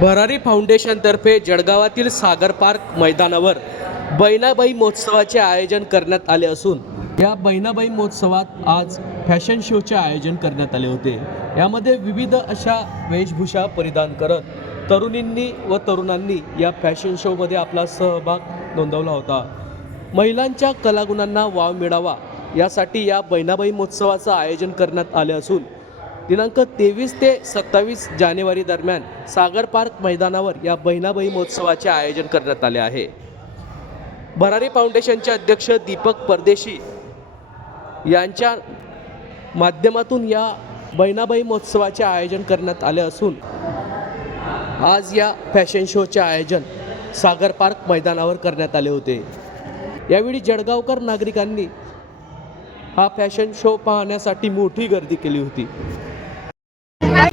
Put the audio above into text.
भरारी फाउंडेशनतर्फे जळगावातील सागर पार्क मैदानावर बहिणाबाई महोत्सवाचे आयोजन करण्यात आले असून या बहिणाबाई महोत्सवात आज फॅशन शोचे आयोजन करण्यात आले होते. यामध्ये विविध अशा वेशभूषा परिधान करत तरुणींनी व तरुणांनी या फॅशन शोमध्ये आपला सहभाग नोंदवला होता. महिलांच्या कलागुणांना वाव मिळावा यासाठी या बहिणाबाई महोत्सवाचं आयोजन करण्यात आले असून दिनांक तेवीस ते सत्तावीस जानेवारी दरम्यान सागर पार्क मैदानावर या बहिणाबाई महोत्सवाचे आयोजन करण्यात आले आहे. भरारी फाउंडेशनचे अध्यक्ष दीपक परदेशी यांच्या माध्यमातून या बहिणाबाई महोत्सवाचे आयोजन करण्यात आले असून आज या फॅशन शोचे आयोजन सागर पार्क मैदानावर करण्यात आले होते. यावेळी जळगावकर नागरिकांनी हा फॅशन शो पाहण्यासाठी मोठी गर्दी केली होती. đấy.